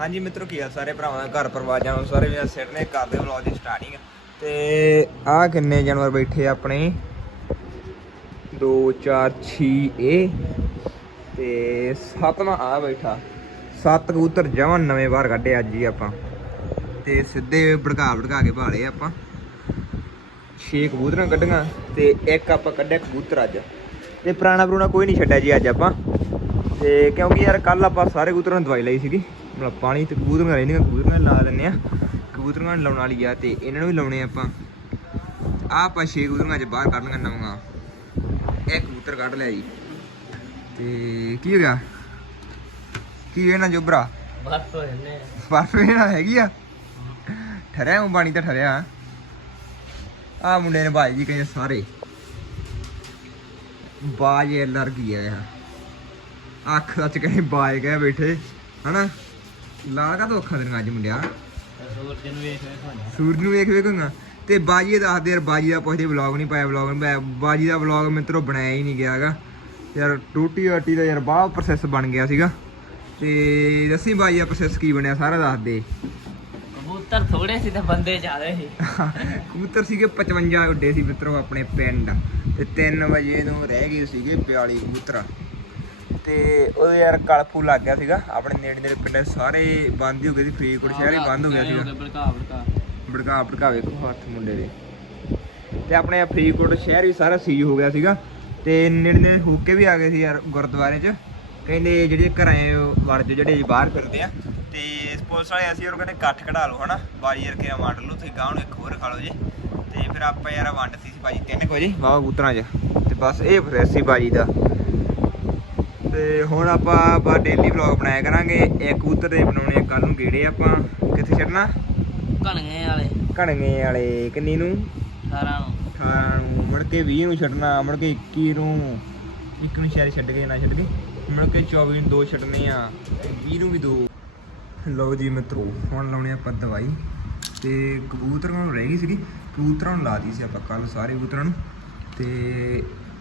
ਹਾਂਜੀ ਮਿੱਤਰੋ, ਕੀ ਹਾਲ ਸਾਰੇ ਭਰਾਵਾਂ ਦਾ? ਘਰ ਪਰਿਵਾਰ ਜਾਨ ਸਾਰੇ ਵੀ ਸਿਰ ਨੇ ਕਰਦੇ ਵਲੌਗ ਦੀ ਸਟਾਰਟਿੰਗ ਤੇ ਆਹ ਕਿੰਨੇ ਜਾਨਵਰ ਬੈਠੇ ਆਪਣੇ? 2 4 6 ਇਹ ਤੇ ਸੱਤਵਾਂ ਆ ਬੈਠਾ। ਸੱਤ ਕਬੂਤਰ ਜਵਾਂ ਨਵੇਂ ਬਾਹਰ ਕੱਢੇ ਅੱਜ ਹੀ ਆਪਾਂ। ਤੇ ਸਿੱਧੇ ਭੜਕਾ ਭੜਕਾ ਕੇ ਭਾਲੇ ਆਪਾਂ। ਛੇ ਕਬੂਤਰਾਂ ਕੱਢੀਆਂ ਤੇ ਇੱਕ ਆਪਾਂ ਕੱਢਿਆ ਕਬੂਤਰ ਅੱਜ। ਤੇ ਪੁਰਾਣਾ ਪੁਰਾਣਾ ਕੋਈ ਨਹੀਂ ਛੱਡਿਆ ਜੀ ਅੱਜ ਆਪਾਂ। ਤੇ ਕਿਉਂਕਿ ਯਾਰ ਕੱਲ ਆਪਾਂ ਸਾਰੇ ਕਬੂਤਰਾਂ ਨੂੰ ਦਵਾਈ ਲਈ ਸੀਗੀ। ਮਤਲਬ ਪਾਣੀ ਤੇ ਕਬੂਤਰਾਂ ਰਹਿੰਦੀਆਂ ਕਬੂਤਰਾਂ ਨੂੰ ਲਾ ਦਿੰਨੇ ਆ। ਕਬੂਤਰਾਂ ਨੂੰ ਲਾਉਣ ਵਾਲੀ ਆ ਤੇ ਇਹਨਾਂ ਨੂੰ ਵੀ ਲਾਉਣੇ ਆਪਾਂ। ਆ ਆਪਾਂ ਛੇ ਕਬੂਤਰਾਂ ਅੱਜ ਬਾਹਰ ਕੱਢਣੀਆਂ ਨਵਾਂ ਇੱਕ ਕਬੂਤਰ ਕੱਢ ਲਿਆ ਜੀ। ਤੇ ਕੀ ਹੋ ਗਿਆ? ਕੀ ਇਹਨਾਂ ਜੋਬਰਾ? ਬਸ ਹੋ ਜੰਨੇ ਬਰਫ ਇਹਨਾਂ ਹੈਗੀ ਆ? ਠਰਿਆ ਹੂੰ ਪਾਣੀ ਤਾਂ ਠਰਿਆ ਆ ਮੁੰਡੇ ਨੇ ਭਾਈ ਜੀ ਕਹਿੰਦੇ ਸਾਰੇ। ਬਾਜ ਲੜ ਗਈ ਆ ਇਹ। ਅੱਖ ਸੱਚ ਕਹਿੰਦੇ ਬਾਜ ਗਏ ਬੈਠੇ ਹਨਾ? ਲਾਲ ਕਾ ਤੋਂ ਅੱਖਾਂ ਦੇ ਅੱਜ ਮੁੰਡਿਆ? ਸੂਰਜ ਨੂੰ ਵੇਖ ਵੇਖ ਹੋਣਾ। ਸੂਰਜ ਨੂੰ ਵੇਖ ਵੇਖੂਗਾ ਤੇ ਬਾਜੀ ਦਾ ਦੱਸਦੇ ਯਾਰ ਬਾਜੀ ਦਾ ਪੁੱਛਦੇ ਵਲੌਗ ਨਹੀਂ ਪਾਇਆ ਵਲੌਗ ਨਹੀਂ ਪਾਇਆ। ਬਾਜੀ ਦਾ ਵਲੌਗ ਮਿੱਤਰੋ ਬਣਾਇਆ ਹੀ ਨਹੀਂ ਗਿਆਗਾ। ਯਾਰ ਟੂਟੀ ਆਟੀ ਦਾ ਯਾਰ ਬਾਹਰ ਪ੍ਰੋਸੈਸ ਬਣ ਗਿਆ ਸੀਗਾ। ਤੇ ਦੱਸੀ ਬਾਜੀ ਦਾ ਪ੍ਰੋਸੈਸ ਕੀ ਬਣਿਆ ਸਾਰਾ ਦੱਸ ਦੇ। ਕਬੂਤਰ ਥੋੜੇ ਸੀ ਤੇ ਬੰਦੇ ਜ਼ਿਆਦਾ ਸੀ। ਕਬੂਤਰ ਸੀਗੇ 55 ਉੱਡੇ ਸੀ ਮਿੱਤਰੋ ਆਪਣੇ ਪਿੰਡ। ਤੇ 3 ਵਜੇ ਨੂੰ ਰਹਿ ਗਏ ਸੀਗੇ 42 ਕਬੂਤਰ। ਤੇ ਉਹਦੇ ਯਾਰ ਕਲਫੂ ਲੱਗ ਗਿਆ ਸੀਗਾ। ਆਪਣੇ ਨੇੜੇ ਨੇੜੇ ਪਿੰਡ ਸਾਰੇ ਬੰਦ ਹੀ ਹੋ ਗਏ ਸੀ ਫਰੀਦਕੋਟ ਸ਼ਹਿਰ ਹੀ ਬੰਦ ਹੋ ਗਿਆ ਸੀਗਾ। ਬੜਕਾ ਬੜਕਾ ਭੜਕਾ। ਭੜਕਾ ਵੇਖੋ ਹੱਥ ਮੁੰਡੇ ਦੇ। ਤੇ ਆਪਣੇ ਫਰੀਦਕੋਟ ਸ਼ਹਿਰ ਵੀ ਸਾਰਾ ਸੀਜ ਹੋ ਗਿਆ ਸੀਗਾ। ਤੇ ਨੇੜੇ ਨੇੜੇ ਹੁੱਕੇ ਵੀ ਆ ਗਏ ਸੀ ਯਾਰ ਗੁਰਦੁਆਰੇ 'ਚ। ਕਹਿੰਦੇ ਜਿਹੜੇ ਘਰਾਂ ਵੜ ਜੋ ਜਿਹੜੇ ਬਾਹਰ ਫਿਰਦੇ ਆ। ਤੇ ਪੁਲਿਸ ਵਾਲੇ ਅਸੀਂ ਉਹ ਕਹਿੰਦੇ ਇਕੱਠ ਕਢਾ ਲਓ ਹਨਾ। ਬਾਜੀ ਯਾਰ ਕਿਆ ਵੰਡ ਲਓ ਤੁਸੀਂ ਗਾਹ ਨੂੰ ਇੱਕ ਹੋਰ ਖਾ ਲਓ ਜੀ। ਤੇ ਫਿਰ ਆਪਾਂ ਯਾਰ ਵੰਡਤੀ ਸੀ ਬਾਜੀ 3 ਵਜੇ ਵਾਹ ਕਬੂਤਰਾਂ 'ਚ। ਤੇ ਬਸ ਇਹ ਪ੍ਰੋਸੈਸ ਸੀ ਬਾਜੀ ਦਾ। ਤੇ ਹੁਣ ਆਪਾਂ ਬਾ ਡੇਲੀ ਵਲੌਗ ਬਣਾਇਆ ਕਰਾਂਗੇ। ਇੱਕ ਕਬੂਤਰ ਦੇ ਬਣਾਉਣੇ ਆ ਕੱਲ ਨੂੰ ਗੇੜੇ ਆਪਾਂ। ਕਿੱਥੇ ਛੱਡਣਾ? ਕਣਗੇ ਵਾਲੇ। ਘਣਗੇ ਵਾਲੇ ਕਿੰਨੀ ਨੂੰ? 18 ਨੂੰ। 18 ਨੂੰ। ਮੁੜ ਕੇ 20 ਨੂੰ ਛੱਡਣਾ ਮੁੜ ਕੇ 21 ਨੂੰ। ਇੱਕ ਨੂੰ ਸ਼ਾਇਦ ਛੱਡ ਕੇ ਨਾ ਛੱਡ ਕੇ ਮੁੜ ਕੇ 24 ਨੂੰ ਦੋ ਛੱਡਣੇ ਆ ਤੇ 20 ਨੂੰ ਵੀ ਦੋ। ਲਓ ਜੀ ਮਿੱਤਰੋ ਹੁਣ ਲਾਉਣੇ ਆਪਾਂ ਦਵਾਈ। ਤੇ ਕਬੂਤਰਾਂ ਨੂੰ ਰਹਿ ਗਈ ਸੀਗੀ। ਕਬੂਤਰਾਂ ਨੂੰ ਲਾ ਦੀ ਸੀ ਆਪਾਂ ਕੱਲ ਸਾਰੇ ਕਬੂਤਰਾਂ ਨੂੰ। ਤੇ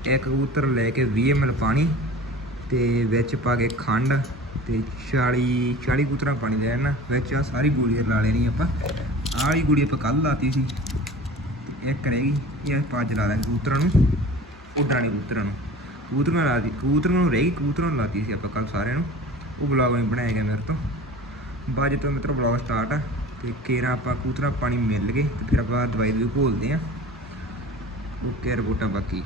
ਇੱਕ ਕਬੂਤਰ ਲੈ ਕੇ 20 ml ਪਾਣੀ। ਤੇ ਵਿੱਚ ਪਾ ਕੇ ਖੰਡ ਤੇ 40 40 ਕਬੂਤਰਾਂ ਪਾਣੀ ਲੈ ਲੈਣਾ ਵਿੱਚ ਆ ਸਾਰੀ ਗੋਲੀ ਲਾ ਲੈਣੀ ਆਪਾਂ। ਆਹ ਵਾਲੀ ਗੋਲੀ ਆਪਾਂ ਕੱਲ ਲਾਤੀ ਸੀ। ਤੇ ਇੱਕ ਰਹਿ ਗਈ। ਇਹ ਆਪਾਂ ਲਾ ਦਾਂਗੇ ਕਬੂਤਰਾਂ ਨੂੰ। ਉੱਡਣ ਵਾਲੇ ਕਬੂਤਰਾਂ ਨੂੰ। ਕੂਤਰਾਂ ਨੂੰ ਲਾ ਦੀ ਕਬੂਤਰਾਂ ਨੂੰ ਰਹਿ ਗਈ। ਕਬੂਤਰਾਂ ਨੂੰ ਲਾਤੀ ਸੀ ਆਪਾਂ ਕੱਲ ਸਾਰਿਆਂ ਨੂੰ। ਉਹ ਬਲੌਗ ਨਹੀਂ ਬਣਾਇਆ ਗਿਆ ਮੇਰੇ ਤੋਂ। ਬਾਅਦ ਤੋਂ ਮਿੱਤਰੋ ਬਲੌਗ ਸਟਾਰਟ ਆ। ਤੇ ਕੇਰਾ ਆਪਾਂ ਕਬੂਤਰਾਂ ਪਾਣੀ ਮਿਲ ਗਏ। ਤੇ ਫਿਰ ਆਪਾਂ ਦਵਾਈ ਵੀ ਘੋਲਦੇ ਆ। ਓਕੇ, ਰਿਪੋਰਟਾਂ ਬਾਕੀ।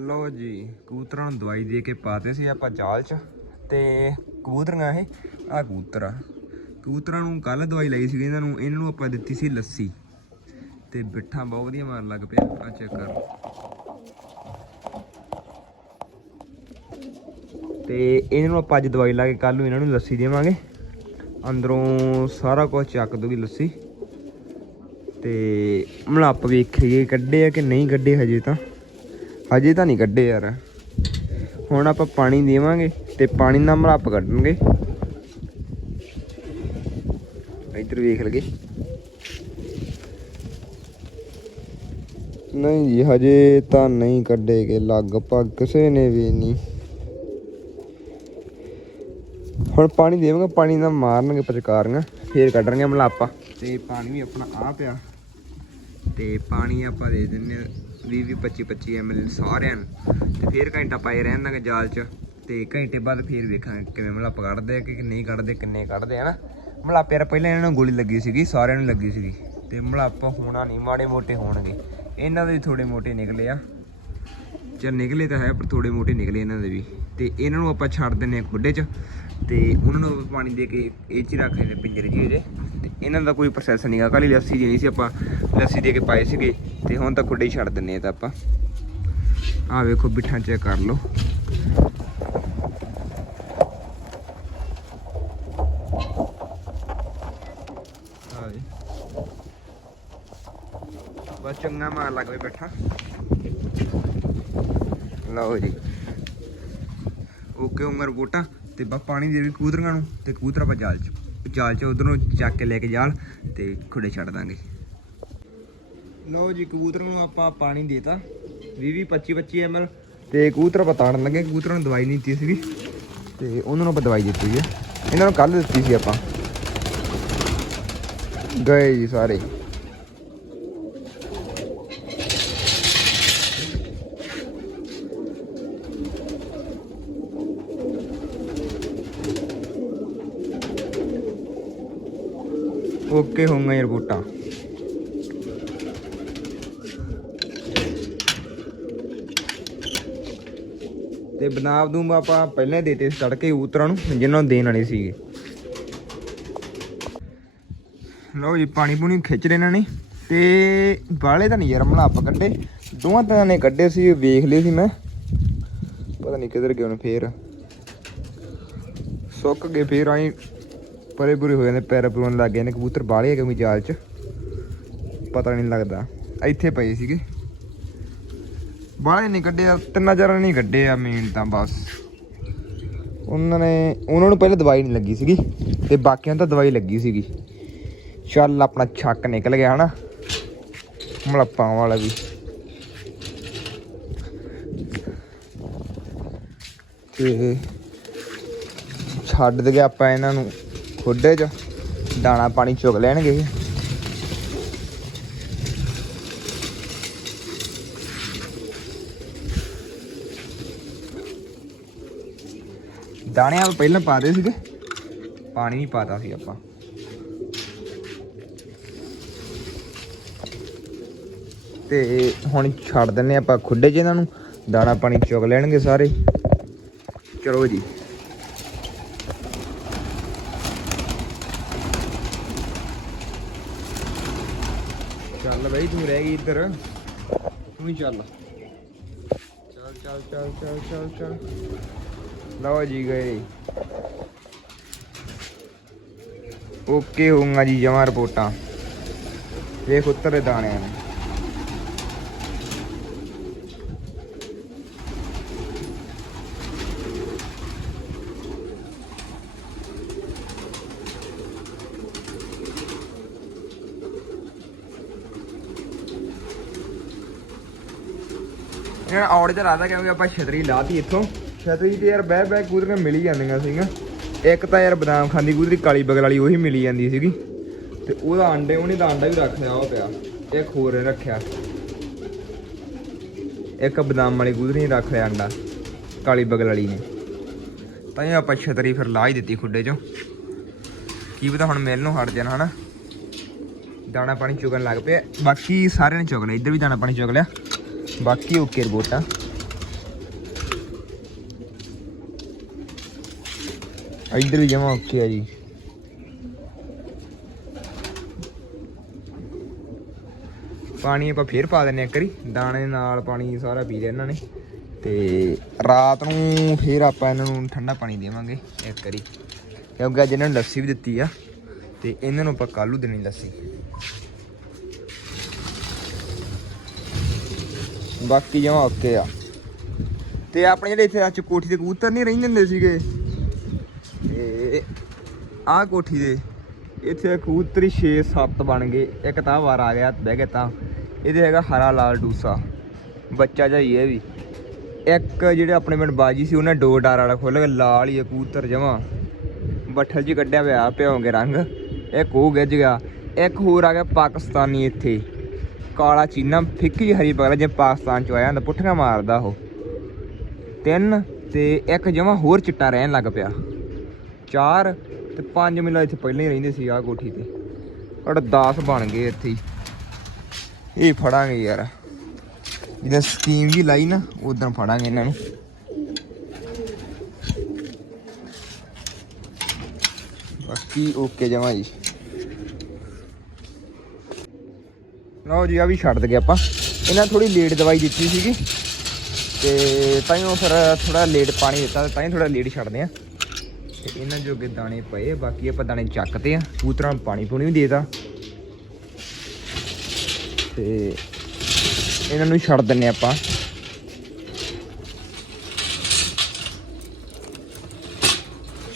ਲਓ ਜੀ, ਕਬੂਤਰਾਂ ਨੂੰ ਦਵਾਈ ਦੇ ਕੇ ਪਾਤੇ ਸੀ ਆਪਾਂ ਜਾਲ 'ਚ, ਤੇ ਕਬੂਤਰੀਆਂ ਇਹ ਆ ਕਬੂਤਰ ਆ। ਕਬੂਤਰਾਂ ਨੂੰ ਕੱਲ ਦਵਾਈ ਲਈ ਸੀ ਇਹਨਾਂ ਨੂੰ ਇਹਨਾਂ ਨੂੰ ਆਪਾਂ ਦਿੱਤੀ ਸੀ ਲੱਸੀ। ਤੇ ਬਿੱਠਾ ਬਹੁਤ ਵਧੀਆ ਮਾਰਨ ਲੱਗ ਪਿਆ ਆ ਚੈੱਕ ਕਰ। ਤੇ ਇਹਨਾਂ ਨੂੰ ਆਪਾਂ ਅੱਜ ਦਵਾਈ ਲਾ ਕੇ ਕੱਲ ਨੂੰ ਇਹਨਾਂ ਨੂੰ ਲੱਸੀ ਦੇਵਾਂਗੇ। ਅੰਦਰੋਂ ਸਾਰਾ ਕੁਝ ਚੱਕ ਦੂਗੀ ਲੱਸੀ। ਤੇ ਮਲਾਪ ਵੇਖੀਏ ਕੱਢੇ ਆ ਕਿ ਨਹੀਂ ਕੱਢੇ ਹਜੇ ਤਾਂ। ਹਜੇ ਤਾਂ ਨਹੀਂ ਕੱਢੇ ਯਾਰ। ਹੁਣ ਆਪਾਂ ਪਾਣੀ ਦੇਵਾਂਗੇ ਤੇ ਪਾਣੀ ਨਾਲ ਮਲਾਪ ਕੱਢਣਗੇ। ਇੱਧਰ ਵੇਖ ਲਗੇ। ਨਹੀਂ ਜੀ, ਹਜੇ ਤਾਂ ਨਹੀਂ ਕੱਢੇਗੇ। ਲਗਭਗ ਕਿਸੇ ਨੇ ਵੀ ਨਹੀਂ। ਹੁਣ ਪਾਣੀ ਦੇਵਾਂਗੇ, ਪਾਣੀ ਨਾਲ ਮਾਰਨਗੇ ਪਚਕਾਰੀਆਂ, ਫੇਰ ਕੱਢਣਗੇ ਮਲਾਪਾ। ਤੇ ਪਾਣੀ ਵੀ ਆਪਣਾ ਆ ਪਿਆ। ਤੇ ਪਾਣੀ ਆਪਾਂ ਦੇ ਦਿੰਨੇ 20 20 25 25 ml ਸਾਰਿਆਂ ਨੂੰ। ਤੇ ਫਿਰ ਘੰਟਾ ਪਾਏ ਰਹਿਣ ਜਾਲ 'ਚ। ਤੇ ਘੰਟੇ ਬਾਅਦ ਫਿਰ ਵੇਖਾਂਗੇ ਕਿਵੇਂ ਮਲਾਪ ਕੱਢਦੇ ਆ ਕਿ ਨਹੀਂ ਕੱਢਦੇ, ਕਿੰਨੇ ਕੱਢਦੇ ਆ ਨਾ। ਮਲਾਪ ਯਾਰ ਪਹਿਲਾਂ ਇਹਨਾਂ ਨੂੰ ਗੋਲੀ ਲੱਗੀ ਸੀਗੀ, ਸਾਰਿਆਂ ਨੂੰ ਲੱਗੀ ਸੀਗੀ। ਤੇ ਮਲਾਪ ਹੋਣਾ ਨਹੀਂ, ਮਾੜੇ ਮੋਟੇ ਹੋਣਗੇ। ਇਹਨਾਂ ਦੇ ਵੀ ਥੋੜੇ ਮੋਟੇ ਨਿਕਲੇ ਆ। ਚਲ ਨਿਕਲੇ ਤਾਂ ਹੈ, ਪਰ ਥੋੜੇ ਮੋਟੇ ਨਿਕਲੇ ਇਹਨਾਂ ਦੇ ਵੀ। ਤੇ ਇਹਨਾਂ ਨੂੰ ਆਪਾਂ ਛੱਡ ਦਿੰਨੇ ਆ ਖੁੱਡੇ 'ਚ। ਤੇ ਉਹਨਾਂ ਨੂੰ ਆਪਾਂ ਪਾਣੀ ਦੇ ਕੇ ਇਹ 'ਚ ਹੀ ਰੱਖ ਦਿੰਦੇ ਪਿੰਜਰੇ 'ਚ ਇਹਨਾਂ ਦਾ ਕੋਈ ਪ੍ਰੋਸੈਸ ਨਹੀਂਗਾ ਕਾਲੀ ਲੱਸੀ ਜਿਹੜੀ ਸੀ ਆਪਾਂ ਲੱਸੀ ਦੇ ਕੇ ਪਾਏ ਸੀਗੇ ਤੇ ਹੁਣ ਤਾਂ ਖੁੱਡੇ ਹੀ ਛੱਡ ਦਿੰਨੇ ਆ ਤਾਂ ਆਪਾਂ। ਆਹ ਵੇਖੋ, ਬਿਠਾਂ ਚੈੱਕ ਕਰ ਲਓ। ਆਹ ਬਸ ਚੰਗਾ ਮਾਰ ਲੱਗ ਪਈ ਬੈਠਾ। ਲਓ ਜੀ। ਓਕੇ, ਉਮਰ ਗੋਟਾ ਤੇ ਬਾ ਪਾਣੀ ਦੇ ਵੀ ਕਬੂਤਰਾਂ ਨੂੰ ਤੇ ਕਬੂਤਰ ਆਪਾਂ ਜਾਲ ਚ ਜਾਲ ਚ ਉਧਰੋਂ ਚੱਕ ਕੇ ਲੈ ਕੇ ਜਾਲ ਤੇ ਖੁੱਡੇ ਛੱਡ ਦਾਂਗੇ। ਲਓ ਜੀ, ਕਬੂਤਰ ਨੂੰ ਆਪਾਂ ਪਾਣੀ ਦੇਤਾ। 20 20 25 25 ml ਤੇ ਕਬੂਤਰ ਆਪਾਂ ਤਾੜਨ ਲੱਗੇ। ਕਬੂਤਰਾਂ ਨੂੰ ਦਵਾਈ ਨਹੀਂ ਦਿੱਤੀ ਸੀਗੀ। ਤੇ ਉਹਨਾਂ ਨੂੰ ਆਪਾਂ ਦਵਾਈ ਦਿੱਤੀ ਹੈ ਇਹਨਾਂ ਨੂੰ ਕੱਲ ਦਿੱਤੀ ਸੀ ਆਪਾਂ। ਗਏ ਜੀ ਸਾਰੇ। ਓਕੇ ਹੋ ਯਾਰ ਰਿਪੋਰਟਾਂ। ਤੇ ਬਨਾਬ ਦੂੰ ਆਪਾਂ ਪਹਿਲਾਂ ਦੇਤੇ ਸੀ ਤੜਕੇ ਉਤਰਾਂ ਨੂੰ ਜਿਨ੍ਹਾਂ ਨੂੰ ਦੇਣ ਵਾਲੇ ਸੀਗੇ। ਲਓ ਜੀ, ਪਾਣੀ ਪੂਣੀ ਖਿੱਚ ਰਹੇ ਇਹਨਾਂ ਨੇ ਤੇ ਬਾਲੇ ਤਾਂ ਨਹੀਂ ਯਾਰ ਮਲਾਪ ਕੱਢੇ। ਦੋਵਾਂ ਤਰ੍ਹਾਂ ਨੇ ਕੱਢੇ ਸੀ, ਵੇਖ ਲਏ ਸੀ ਮੈਂ। ਪਤਾ ਨਹੀਂ ਕਿਧਰ ਗਏ ਉਹਨੇ ਫੇਰ। ਸੁੱਕ ਗਏ ਫੇਰ ਆਈ ਪਰੇ ਬੁਰੇ ਹੋ ਜਾਂਦੇ, ਪੈਰ ਪੂਰਨ ਲੱਗ ਗਏ ਨੇ ਕਬੂਤਰ ਬਾਲੇ ਹੈਗੇ ਵੀ ਜਾਲ 'ਚ। ਪਤਾ ਨਹੀਂ ਲੱਗਦਾ। ਇੱਥੇ ਪਏ ਸੀਗੇ। ਬਾਲੇ ਨਹੀਂ ਕੱਢੇ ਆ ਤਿੰਨਾਂ ਚਾਰ ਨਹੀਂ ਕੱਢੇ ਆ ਮੇਨ ਤਾਂ ਬਸ। ਉਹਨਾਂ ਨੇ, ਉਹਨਾਂ ਨੂੰ ਪਹਿਲਾਂ ਦਵਾਈ ਨਹੀਂ ਲੱਗੀ ਸੀਗੀ, ਤੇ ਬਾਕੀਆਂ ਨੂੰ ਤਾਂ ਦਵਾਈ ਲੱਗੀ ਸੀਗੀ। ਚੱਲ ਆਪਣਾ ਛੱਕ ਨਿਕਲ ਗਿਆ ਹਨਾ। ਮਲੱਪਾਂ ਵਾਲਾ ਵੀ। ਤੇ ਛੱਡ ਦੇ ਗਿਆ ਆਪਾਂ ਇਹਨਾਂ ਨੂੰ। ਖੁੱਡੇ 'ਚ ਦਾਣਾ ਪਾਣੀ ਚੁਗ ਲੈਣਗੇ ਦਾਣੇ ਆ ਪਹਿਲਾਂ ਪਾਦੇ ਸੀਗੇ। ਪਾਣੀ ਨਹੀਂ ਪਾਤਾ ਸੀ ਆਪਾਂ। ਤੇ ਹੁਣ ਛੱਡ ਦਿੰਨੇ ਆਪਾਂ ਖੁੱਡੇ 'ਚ ਇਹਨਾਂ ਨੂੰ। ਦਾਣਾ ਪਾਣੀ ਚੁਗ ਲੈਣਗੇ ਸਾਰੇ। ਚਲੋ ਜੀ ਚੱਲ ਬਈ ਤੂੰ ਰਹਿ ਗਈ ਇੱਧਰ। ਤੂੰ ਹੀ ਚੱਲ। ਚੱਲ ਚੱਲ ਚੱਲ ਚੱਲ ਚੱਲ ਚੱਲ। ਲਓ ਜੀ ਗਏ। ਓਕੇ ਹੋਊਗਾ ਜੀ ਜਮਾ ਰਿਪੋਰਟਾਂ। ਵੇਖ ਉੱਤਰ ਦਾਣਿਆਂ ਨੇ ਇਹਨਾਂ ਔੜ ਚ ਲਾਦਾ ਕਿਉਂਕਿ ਆਪਾਂ ਛਤਰੀ ਲਾਤੀ ਇੱਥੋਂ। ਛਤਰੀ ਤੇ ਯਾਰ ਬਹਿ ਬਹਿ ਕੂਦਰੀਆਂ ਮਿਲ ਜਾਂਦੀਆਂ ਸੀਗੀਆਂ। ਇੱਕ ਤਾਂ ਯਾਰ ਬਦਾਮ ਖਾਂਦੀ ਕੂਦਰੀ, ਕਾਲੀ ਬਗਲ ਵਾਲੀ ਉਹੀ ਮਿਲੀ ਜਾਂਦੀ ਸੀਗੀ। ਤੇ ਉਹਦਾ ਅੰਡੇ, ਉਹਨੇ ਦਾ ਅੰਡਾ ਵੀ ਰੱਖ ਲਿਆ, ਉਹ ਪਿਆ। ਇੱਕ ਹੋਰ ਰੱਖਿਆ। ਇੱਕ ਬਦਾਮ ਵਾਲੀ ਕੂਦਰੀ ਨੇ ਰੱਖ ਲਿਆ ਅੰਡਾ, ਕਾਲੀ ਬਗਲ ਵਾਲੀ ਨੇ। ਤਾਂ ਇਹ ਆਪਾਂ ਛਤਰੀ ਫਿਰ ਲਾ ਹੀ ਦਿੱਤੀ ਖੁੱਡੇ ਚੋਂ। ਕੀ ਪਤਾ ਹੁਣ ਮਿਲ ਨੂੰ ਹਟ ਜਾਣਾ, ਹਨਾ? ਦਾਣਾ ਪਾਣੀ ਚੁਗਣ ਲੱਗ ਪਿਆ। ਬਾਕੀ ਸਾਰਿਆਂ ਨੇ ਚੁਗ ਲਿਆ, ਇੱਧਰ ਵੀ ਦਾਣਾ ਪਾਣੀ ਚੁਗ ਲਿਆ। ਬਾਕੀ ਓਕੇ ਰਿਪੋਰਟਾਂ ਇੱਧਰ ਵੀ ਜਮਾ ਓਕੇ ਆ ਜੀ ਪਾਣੀ ਆਪਾਂ ਫੇਰ ਪਾ ਦਿੰਨੇ ਇੱਕ ਵਾਰੀ। ਦਾਣੇ ਨਾਲ ਪਾਣੀ ਸਾਰਾ ਪੀ ਲਿਆ ਇਹਨਾਂ ਨੇ। ਤੇ ਰਾਤ ਨੂੰ ਫੇਰ ਆਪਾਂ ਇਹਨਾਂ ਨੂੰ ਠੰਡਾ ਪਾਣੀ ਦੇਵਾਂਗੇ ਇੱਕ ਵਾਰੀ। ਕਿਉਂਕਿ ਅੱਜ ਇਹਨਾਂ ਨੂੰ ਲੱਸੀ ਵੀ ਦਿੱਤੀ ਆ। ਤੇ ਇਹਨਾਂ ਨੂੰ ਆਪਾਂ ਕੱਲ੍ਹ ਦੇਣੀ ਲੱਸੀ। ਬਾਕੀ ਜਮਾ ਓਕੇ ਆ। ਤੇ ਆਪਣੇ ਜਿਹੜੇ ਇੱਥੇ ਅੱਜ ਕੋਠੀ ਦੇ ਕਬੂਤਰ ਨਹੀਂ ਰਹਿੰਦੇ ਹੁੰਦੇ ਸੀਗੇ, ਤੇ ਆਹ ਕੋਠੀ ਦੇ ਇੱਥੇ ਕਬੂਤਰੀ 6-7 ਬਣ ਗਏ, ਇੱਕ ਤਾਂ ਵਾਰ ਆ ਗਿਆ, ਬਹਿ ਗਿਆ ਤਾਂ। ਇਹਦੇ ਹੈਗਾ ਹਰਾ ਲਾਲ ਡੂਸਾ, ਬੱਚਾ ਜਾਈ ਇਹ ਵੀ। ਇੱਕ ਜਿਹੜੇ ਆਪਣੇ ਪਿੰਡ ਬਾਜੀ ਸੀ, ਉਹਨੇ ਦੋ ਡਾਰ ਵਾਲਾ ਖੋਲ ਕੇ ਲਾਲ ਹੀ ਕਬੂਤਰ ਜਮਾ ਬੱਠਲ ਜੀ ਕੱਢਿਆ ਹੋਇਆ ਪਿਓਗੇ ਰੰਗ, ਇੱਕ ਉਹ ਗਿੱਜ ਗਿਆ, ਇੱਕ ਹੋਰ ਆ ਗਿਆ ਪਾਕਿਸਤਾਨੀ ਇੱਥੇ। ਕਾਲਾ ਚੀਨਾ, ਫਿੱਕੀ ਹਰੀ ਬਗਲਾ ਜੇ ਪਾਕਿਸਤਾਨ ਚ ਆਇਆ ਹੁੰਦਾ, ਪੁੱਠੀਆਂ ਮਾਰਦਾ ਉਹ। ਤਿੰਨ ਤੇ ਇੱਕ ਜਮਾ ਹੋਰ ਚਿੱਟਾ ਰਹਿਣ ਲੱਗ ਪਿਆ। ਚਾਰ ਤੇ ਪੰਜ ਮਿਲਾ ਇੱਥੇ ਪਹਿਲਾਂ ਹੀ ਰਹਿੰਦੇ ਸੀ ਆਹ ਕੋਠੀ ਤੇ। ਔਰ 10 ਬਣ ਗਏ ਇੱਥੇ ਇਹ ਫੜਾਂਗੇ ਯਾਰ। ਜਿਹਦਾ ਸਕੀਮ ਜੀ ਲਾਈ ਨਾ ਉਦੋਂ ਫੜਾਂਗੇ ਇਹਨਾਂ ਨੂੰ। ਬਾਕੀ ਓਕੇ ਜਮਾ ਜੀ। ਲਓ ਜੀ ਆ ਵੀ ਛੱਡ ਦਗੇ ਆਪਾਂ। ਇਹਨਾਂ ਥੋੜੀ ਲੇਟ ਦਵਾਈ ਦਿੱਤੀ ਸੀਗੀ। ਤੇ ਉਹ ਫਿਰ ਥੋੜਾ ਲੇਟ ਪਾਣੀ ਦਿੱਤਾ ਤਾਂ ਹੀ ਥੋੜਾ ਲੇਟ ਛੱਡਦੇ ਆ। ਤੇ ਇਹਨਾਂ ਜੋਗੇ ਦਾਣੇ ਪਏ ਬਾਕੀ ਆਪਾਂ ਦਾਣੇ ਚੱਕਦੇ ਆ। ਕੂਤਰਾਂ ਨੂੰ ਪਾਣੀ ਪੂਣੀ ਵੀ ਦੇਤਾ ਤੇ ਇਹਨਾਂ ਨੂੰ ਛੱਡ ਦਿੰਨੇ ਆਪਾਂ।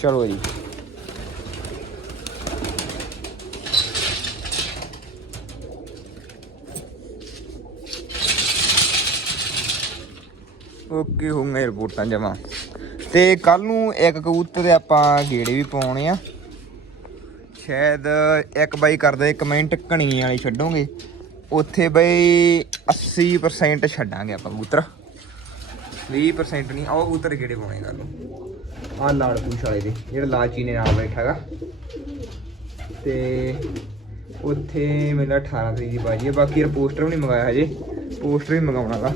ਚਲੋ ਜੀ। ਓਕੇ ਹੋਊਗਾ ਰਿਪੋਰਟਾਂ ਜਮਾ। ਤੇ ਕੱਲ ਨੂੰ ਇੱਕ ਕਬੂਤਰ ਦੇ ਆਪਾਂ ਗੇੜੇ ਵੀ ਪਾਉਣੇ ਆ। ਸ਼ਾਇਦ ਇੱਕ ਬਾਈ ਕਰਦੇ ਕਮੈਂਟ ਕਣੀ ਵਾਲੇ ਛੱਡੋਗੇ। ਉੱਥੇ ਬਈ 80% ਛੱਡਾਂਗੇ ਆਪਾਂ ਕਬੂਤਰ। 20% ਨਹੀਂ ਆਓ ਕਬੂਤਰ ਗੇੜੇ ਪਾਉਣੇ ਕੱਲ ਨੂੰ। ਆਹ ਲਾਲ ਪੂਛ ਵਾਲੇ ਦੇ, ਜਿਹੜਾ ਲਾਲਚੀ ਨੇ ਨਾਲ ਬੈਠਾਗਾ ਤੇ ਉੱਥੇ ਮੇਰਾ 18 ਤਰੀਕ ਦੀ ਬਾਜੀ ਹੈ ਬਾਕੀ ਯਾਰ ਪੋਸਟਰ ਵੀ ਨਹੀਂ ਮੰਗਾਇਆ ਹਜੇ। ਪੋਸਟਰ ਵੀ ਮੰਗਾਉਣਾਗਾ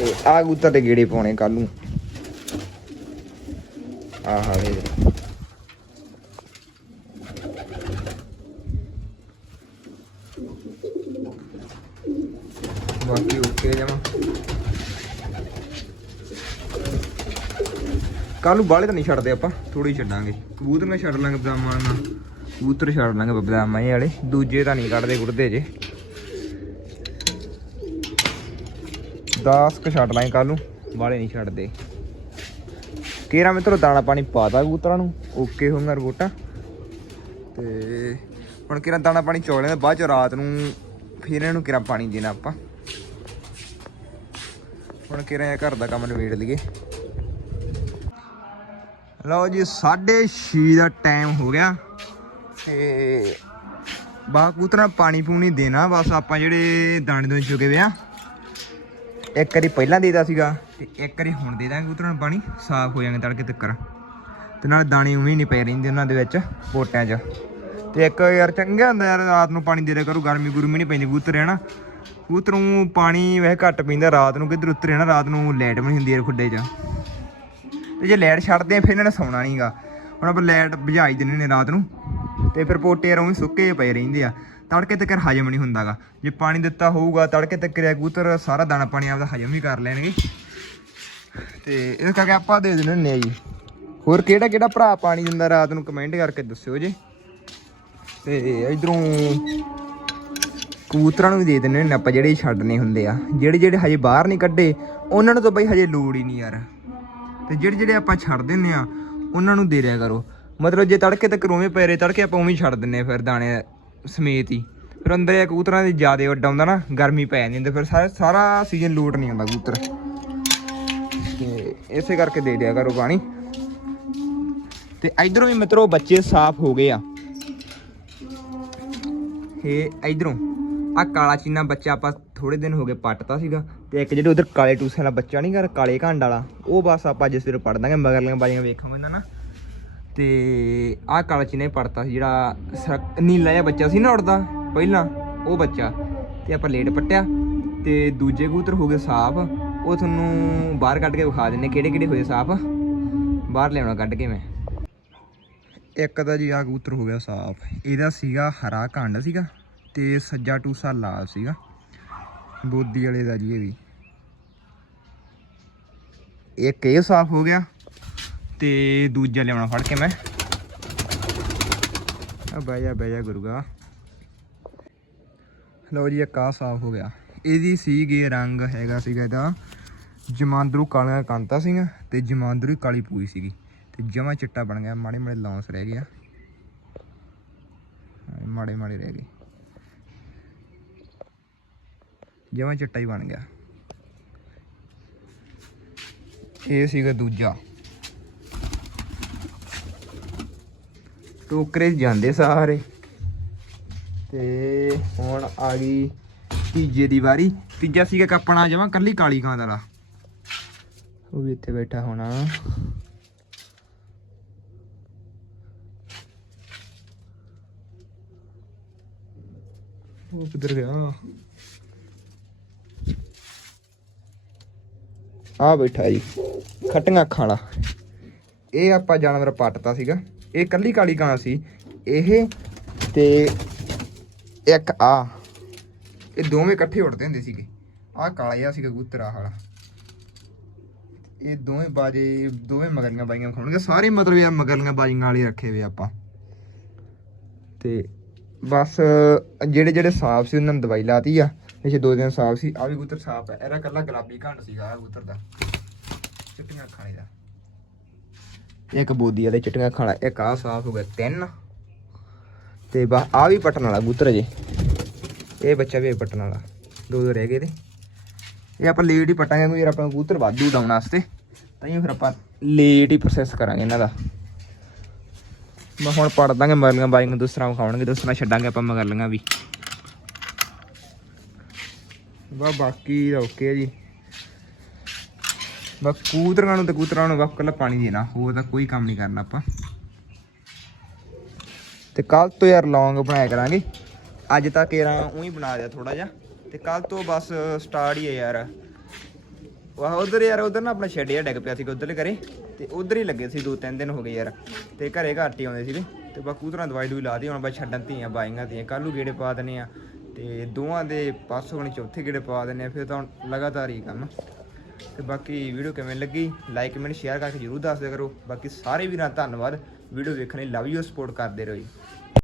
ਤੇ ਆ ਕਬੂਤਰ ਤੇ ਗੇੜੇ ਪਾਉਣੇ ਕੱਲ ਨੂੰ। ਆਹ ਵੇ ਬਾਕੀ ਓਕੇ ਜਮਾ। ਕੱਲ ਨੂੰ ਬਾਲੇ ਤਾਂ ਨਹੀਂ ਛੱਡਦੇ ਆਪਾਂ ਥੋੜੀ ਛੱਡਾਂਗੇ। ਕਬੂਤਰ ਨਾਲ ਛੱਡ ਲਾਂਗੇ ਬਦਾਮਾਂ ਨਾਲ। ਕਬੂਤਰ ਛੱਡ ਲਾਂਗੇ ਬਦਾਮਾਂ ਇਹ ਵਾਲੇ, ਦੂਜੇ ਤਾਂ ਨਹੀਂ ਕੱਢਦੇ ਕੁੜਦੇ ਜੇ। 10 ਕ ਛੱਡ ਲਾਂਗੇ ਕੱਲ ਨੂੰ। ਵਾਲੇ ਨਹੀਂ ਛੱਡਦੇ। ਕੇਰਾ ਮਿੱਤਰੋ, ਦਾਣਾ ਪਾਣੀ ਪਾਤਾ ਕਬੂਤਰਾਂ ਨੂੰ। ਓਕੇ ਹੋਊਗਾ ਰਿਪੋਰਟਾਂ। ਤੇ ਹੁਣ ਕਿਰਾਂ ਦਾਣਾ ਪਾਣੀ ਚੋਲ ਲੈਂਦੇ, ਬਾਅਦ ਚ ਰਾਤ ਨੂੰ ਫਿਰ ਇਹਨਾਂ ਨੂੰ ਕਿਰਾਂ ਪਾਣੀ ਦੇਣਾ ਆਪਾਂ। ਹੁਣ ਕਿਰਾਂ ਘਰ ਦਾ ਕੰਮ ਨਿਬੇੜ ਲਈਏ। ਲਓ ਜੀ 6:30 ਦਾ ਟਾਈਮ ਹੋ ਗਿਆ। ਤੇ ਬਾ ਕਬੂਤਰਾਂ ਪਾਣੀ ਪੂਣੀ ਦੇਣਾ, ਬਸ ਆਪਾਂ ਜਿਹੜੇ ਦਾਣੇ ਦੋਨੇ ਚੁਗੇ ਵੇ ਆ। ਇੱਕ ਵਾਰੀ ਪਹਿਲਾਂ ਦੇਦਾ ਸੀਗਾ ਤੇ ਇੱਕ ਵਾਰੀ ਹੁਣ ਦੇ ਦਾਂਗੇ ਕਬੂਤਰਾਂ ਨੂੰ ਪਾਣੀ। ਸਾਫ਼ ਹੋ ਜਾਣਗੇ ਤੜਕੇ ਤੱਕਰ। ਤੇ ਨਾਲ ਦਾਣੇ ਉਵੇਂ ਨਹੀਂ ਪਏ ਰਹਿੰਦੇ ਉਹਨਾਂ ਦੇ ਵਿੱਚ, ਪੋਟਿਆਂ 'ਚ। ਤੇ ਇੱਕ ਯਾਰ ਚੰਗਾ ਹੁੰਦਾ ਯਾਰ, ਰਾਤ ਨੂੰ ਪਾਣੀ ਦੇ ਦਿਆ ਕਰੋ, ਗਰਮੀ ਗੁਰਮੀ ਨਹੀਂ ਪੈਂਦੀ, ਕਬੂਤਰ ਹੈ ਨਾ। ਕਬੂਤਰ ਨੂੰ ਪਾਣੀ ਵੈਸੇ ਘੱਟ ਪੀਂਦਾ ਰਾਤ ਨੂੰ, ਕਿੱਧਰ ਉਤਰੇ ਨਾ, ਰਾਤ ਨੂੰ ਲਾਈਟ ਵੀ ਨਹੀਂ ਹੁੰਦੀ ਯਾਰ ਖੁੱਡੇ 'ਚ। ਤੇ ਜੇ ਲਾਈਟ ਛੱਡਦੇ ਆ, ਫਿਰ ਇਹਨਾਂ ਨੇ ਸੌਣਾ ਨਹੀਂਗਾ ਹੁਣ ਆਪਾਂ ਲਾਈਟ ਬੁਝਾਈ ਦਿੰਦੇ ਨੇ ਰਾਤ ਨੂੰ। ਤੇ ਫਿਰ ਪੋਟੇ ਰੋਂ ਸੁੱਕੇ ਜਿਹੇ ਪਏ ਰਹਿੰਦੇ ਆ। ਤੜਕੇ ਤੱਕ ਹਜਮ ਨਹੀਂ ਹੁੰਦਾਗਾ। ਜੇ ਪਾਣੀ ਦਿੱਤਾ ਹੋਊਗਾ, ਤੜਕੇ ਤੱਕ ਰਿਆ ਕਬੂਤਰ ਸਾਰਾ ਦਾਣਾ ਪਾਣੀ ਆਪਦਾ ਹਜਮ ਵੀ ਕਰ ਲੈਣਗੇ। ਤੇ ਇਸ ਕਰਕੇ ਆਪਾਂ ਦੇ ਦਿੰਦੇ ਹੁੰਦੇ ਆ ਜੀ। ਹੋਰ ਕਿਹੜਾ ਕਿਹੜਾ ਭਰਾ ਪਾਣੀ ਦਿੰਦਾ ਰਾਤ ਨੂੰ ਕਮੈਂਟ ਕਰਕੇ ਦੱਸਿਓ ਜੀ। ਤੇ ਇਧਰੋਂ ਕਬੂਤਰਾਂ ਨੂੰ ਵੀ ਦੇ ਦਿੰਦੇ ਹੁੰਦੇ ਆਪਾਂ ਜਿਹੜੇ ਛੱਡਨੇ ਹੁੰਦੇ ਆ। ਜਿਹੜੇ ਜਿਹੜੇ ਹਜੇ ਬਾਹਰ ਨਹੀਂ ਕੱਢੇ, ਉਹਨਾਂ ਨੂੰ ਤਾਂ ਬਈ ਹਜੇ ਲੋੜ ਹੀ ਨਹੀਂ ਯਾਰ। ਤੇ ਜਿਹੜੇ ਜਿਹੜੇ ਆਪਾਂ ਛੱਡ ਦਿੰਨੇ ਆ, ਉਹਨਾਂ ਨੂੰ ਦੇ ਰਿਆ ਕਰੋ। ਮਤਲਬ ਜੇ ਤੜਕੇ ਤੱਕ ਰੋਵੇਂ ਪੈ ਰਹੇ, ਤੜਕੇ ਆਪਾਂ ਉਵੇਂ ਛੱਡ ਦਿੰਨੇ ਆ ਫਿਰ ਦਾਣੇ। ਸਮੇਤ ਹੀ। ਫਿਰ ਅੰਦਰ ਇਹ ਕਬੂਤਰਾਂ ਦੇ ਜਿਆਦੇ ਵੱਡਾ ਹੁੰਦਾ ਨਾ, ਗਰਮੀ ਪੈ ਜਾਂਦੀ ਹੁੰਦੀ, ਫਿਰ ਸਾਰਾ ਸਾਰਾ ਸੀਜ਼ਨ ਲੋਟ ਨਹੀਂ ਹੁੰਦਾ ਕਬੂਤਰ। ਤੇ ਇਸੇ ਕਰਕੇ ਦੇ ਦਿਆ ਕਰੋ ਪਾਣੀ। ਤੇ ਇਧਰੋਂ ਵੀ ਮਿੱਤਰੋ ਬੱਚੇ ਸਾਫ਼ ਹੋ ਗਏ ਆ। ਇਹ ਇਧਰੋਂ ਆ ਕਾਲਾ ਚੀਨਾ ਬੱਚਾ ਆਪਾਂ ਥੋੜੇ ਦਿਨ ਹੋ ਗਏ ਪੱਟਤਾ ਸੀਗਾ, ਤੇ ਇੱਕ ਜਿਹੜੇ ਉਧਰ ਕਾਲੇ ਟੂਸੇ ਵਾਲਾ ਬੱਚਾ ਨਹੀਂ ਕਰ ਕਾਲੇ ਘੰਡ ਵਾਲਾ, ਉਹ ਬਸ ਆਪਾਂ ਜਿਸ ਵੇਲੇ ਪੜ ਦਾਂਗੇ, ਮਗਰਲੀਆਂ ਬਾਜੀਆਂ ਵੇਖਾਂਗੇ ਨਾ ਤੇ ਆਹ ਕਾਲਾ ਨੇ ਹੀ ਪੜਤਾ ਸੀ, ਜਿਹੜਾ ਸਰ- ਨੀਲਾ ਜਿਹਾ ਬੱਚਾ ਸੀ ਨਾ ਉੜਦਾ, ਪਹਿਲਾਂ, ਉਹ ਬੱਚਾ। ਤੇ ਆਪਾਂ ਲੇਟ ਪੱਟਿਆ, ਤੇ ਦੂਜੇ ਕਬੂਤਰ ਹੋ ਗਏ ਸਾਫ਼। ਉਹ ਤੁਹਾਨੂੰ ਬਾਹਰ ਕੱਢ ਕੇ ਵਿਖਾ ਦਿੰਨੇ ਕਿਹੜੇ ਕਿਹੜੇ ਹੋਏ ਸਾਫ਼। ਬਾਹਰ ਲਿਆਉਣਾ ਕੱਢ ਕੇ ਮੈਂ। ਇੱਕ ਦਾ ਜੀ ਆ ਕਬੂਤਰ ਹੋ ਗਿਆ ਸਾਫ਼। ਇਹਦਾ ਸੀਗਾ ਹਰਾ ਕੰਡ ਸੀਗਾ, ਤੇ ਸੱਜਾ ਟੂਸਾ ਲਾਲ ਸੀਗਾ। ਬੋਦੀ ਵਾਲੇ ਦਾ ਜੀ ਇਹ ਵੀ। ਇੱਕ ਇਹ ਸਾਫ਼ ਹੋ ਗਿਆ ਤੇ ਦੂਜਾ ਲਿਆਉਣਾ ਫੜ ਕੇ ਮੈਂ। ਆ ਬਹਿ ਜਾ ਬਹਿ ਜਾ ਗੁਰੂਗਾ ਲਓ ਜੀ, ਇੱਕ ਆ ਸਾਫ਼ ਹੋ ਗਿਆ। ਇਹਦੀ ਸੀਗੇ ਰੰਗ ਹੈਗਾ ਸੀਗਾ ਇਹਦਾ, ਜਮਾਂਦਰੂ ਕਾਲਾ ਕਾਂਤਾ ਸੀਗਾ ਤੇ ਜਮਾਂਦਰੂ ਕਾਲੀ ਪੂਈ ਸੀਗੀ। ਤੇ ਜਮਾ ਚਿੱਟਾ ਬਣ ਗਿਆ, ਮਾੜੇ ਮਾੜੇ ਲੌਂਸ ਰਹਿ ਗਿਆ ਮਾੜੇ ਮਾੜੇ ਰਹਿ ਗਏ। ਜਮਾ ਚਿੱਟਾ ਹੀ ਬਣ ਗਿਆ। ਇਹ ਸੀਗਾ ਦੂਜਾ। ਟੋਕਰੇ ਜਾਂਦੇ ਸਾਰੇ। ਤੇ ਹੁਣ ਆ ਗਈ ਤੀਜੇ ਦੀ ਵਾਰੀ। ਤੀਜਾ ਸੀਗਾ ਕੱਪਣਾ ਜਮਾ ਕੱਲੀ ਕਾਲੀ ਕਾਂ ਦਾ। ਉਹ ਵੀ ਇੱਥੇ ਬੈਠਾ ਹੋਣਾ। ਉਹ ਕਿੱਧਰ ਗਿਆ? ਆ ਬੈਠਾ ਜੀ, ਖੱਟੀਆਂ ਅੱਖਾਂ ਵਾਲਾ। ਇਹ ਆਪਾਂ ਜਾਨਵਰ ਪੱਟਤਾ ਸੀਗਾ। ਇਹ ਕੱਲੀ ਕਾਲੀ ਕਾਂ ਸੀ, ਇਹ ਤੇ ਇੱਕ ਆ। ਇਹ ਦੋਵੇਂ ਇਕੱਠੇ ਉੱਡਦੇ ਹੁੰਦੇ ਸੀਗੇ। ਆਹ ਕਾਲਾ ਜਿਹਾ ਸੀਗਾ ਕਬੂਤਰ, ਆਹ ਵਾਲਾ। ਇਹ ਦੋਵੇਂ ਬਾਜੇ, ਦੋਵੇਂ ਮਗਰਲੀਆਂ ਬਾਈਆਂ ਖਾਣਗੇ ਸਾਰੇ ਮਤਲਬ ਯਾਰ ਮਗਰਲੀਆਂ ਬਾਜੀਆਂ ਵਾਲੇ ਰੱਖੇ ਵੇ ਆਪਾਂ। ਤੇ ਬਸ, ਜਿਹੜੇ ਜਿਹੜੇ ਸਾਫ਼ ਸੀ, ਉਹਨਾਂ ਨੂੰ ਦਵਾਈ ਲਾਤੀ ਆ। ਪਿਛੇ ਦੋ ਦਿਨ ਸਾਫ਼ ਸੀ। ਆ ਵੀ ਕਬੂਤਰ ਸਾਫ਼ ਹੈ ਇਹਦਾ ਕੱਲਾ ਗੁਲਾਬੀ ਘੰਟ ਸੀਗਾ, ਆਹ ਕਬੂਤਰ ਦਾ। ਚਿੱਟੀਆਂ ਅੱਖਾਂ ਦਾ। ਇੱਕ ਬੋਦੀ ਵਾਲੇ ਚਿੱਟੀਆਂ ਅੱਖਾਂ ਵਾਲਾ ਇੱਕ ਆ ਸਾਫ਼ ਹੋ ਗਿਆ ਤਿੰਨ। ਤੇ ਬਾ ਆ ਵੀ ਪਟਣ ਵਾਲਾ ਕਬੂਤਰ ਜੇ ਇਹ ਬੱਚਾ ਵੀ ਪਟਣ ਵਾਲਾ। ਦੋ ਦੋ ਰਹਿ ਗਏ ਤੇ ਇਹ ਆਪਾਂ ਲੇਟ ਹੀ ਪਟਾਂਗੇ ਕਿਉਂਕਿ ਯਾਰ ਆਪਾਂ ਨੂੰ ਕਬੂਤਰ ਵਾਧੂ ਡਾਉਣ ਵਾਸਤੇ। ਤਾਂ ਹੀ ਫਿਰ ਆਪਾਂ ਲੇਟ ਹੀ ਪ੍ਰੋਸੈਸ ਕਰਾਂਗੇ ਇਹਨਾਂ ਦਾ। ਮੈਂ ਹੁਣ ਪੜ ਦਾਂਗੇ ਮਰਲੀਆਂ ਬਾਈਆਂ ਦੂਸਰਾ ਵਿਖਾਉਣਗੇ, ਦੂਸਰਾ ਛੱਡਾਂਗੇ ਆਪਾਂ ਮਗਰ ਮਗਰਲੀਆਂ ਵੀ। ਬਾ ਬਾਕੀ ਓਕੇ ਜੀ। ਬਸ ਕੂਤਰਾਂ ਨੂੰ ਤੇ ਕੂਤਰਾਂ ਨੂੰ ਬਸ ਕੱਲਾ ਪਾਣੀ ਦੇਣਾ, ਹੋਰ ਤਾਂ ਕੋਈ ਕੰਮ ਨਹੀਂ ਕਰਨਾ ਆਪਾਂ। ਤੇ ਕੱਲ ਤੋਂ ਯਾਰ ਲੌਂਗ ਬਣਾਇਆ ਕਰਾਂਗੇ। ਅੱਜ ਤੱਕ ਯਾਰ ਉਹੀ ਬਣਾ ਦਿਆ ਥੋੜਾ ਜਿਹਾ। ਤੇ ਕੱਲ ਤੋਂ ਬਸ ਸਟਾਰਟ ਹੀ ਹੈ ਯਾਰ। ਵਾਹ, ਉਧਰ ਯਾਰ, ਉਧਰ ਨਾ ਆਪਣਾ ਸ਼ੈਡ ਜਿਹਾ ਡਿੱਗ ਪਿਆ ਸੀ ਉਧਰਲੇ ਘਰੇ। ਤੇ ਉਧਰ ਹੀ ਲੱਗੇ ਸੀ ਦੋ ਤਿੰਨ ਦਿਨ ਹੋ ਗਏ ਯਾਰ। ਤੇ ਘਰੇ ਘੱਟ ਹੀ ਆਉਂਦੇ ਸੀਗੇ। ਤੇ ਬਾ ਕੂਤਰਾਂ ਦਵਾਈ ਦੂਈ ਲਾ ਦੀ ਹੁਣ ਬਸ ਛੱਡਣ ਧੀਆਂ ਬਾਈਆਂ ਧੀਆਂ, ਕੱਲ੍ਹ ਨੂੰ ਗੇੜੇ ਪਾ ਦਨੇ ਆ ਤੇ ਦੋਵਾਂ ਦੇ ਪਾਸੋਂ ਹੁਣ ਚੌਥੇ ਗੇੜੇ ਪਾ ਦਨੇ ਆ ਫਿਰ ਤਾਂ ਹੁਣ ਲਗਾਤਾਰ ਹੀ ਕੰਮ। ਤੇ ਬਾਕੀ ਵੀਡੀਓ ਕਿਵੇਂ ਲੱਗੀ ਲਾਈਕ ਕਮੈਂਟ ਸ਼ੇਅਰ ਕਰਕੇ ਜਰੂਰ ਦੱਸ ਦਿਆ ਕਰੋ। ਬਾਕੀ ਸਾਰੇ ਵੀਰਾਂ ਧੰਨਵਾਦ। ਵੀਡੀਓ ਵੇਖਣ ਲਈ ਲਵ ਯੂ ਸਪੋਰਟ ਕਰਦੇ ਰਹੋ ਜੀ।